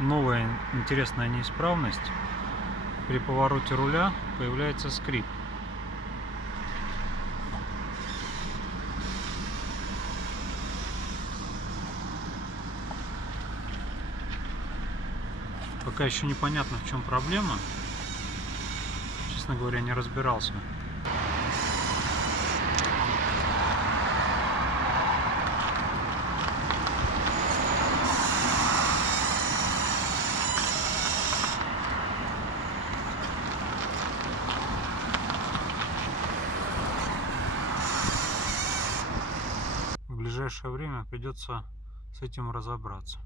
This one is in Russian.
Новая интересная неисправность. При повороте руля появляется скрип. Пока еще непонятно, в чем проблема. Честно говоря, не разбирался. В ближайшее время придется с этим разобраться.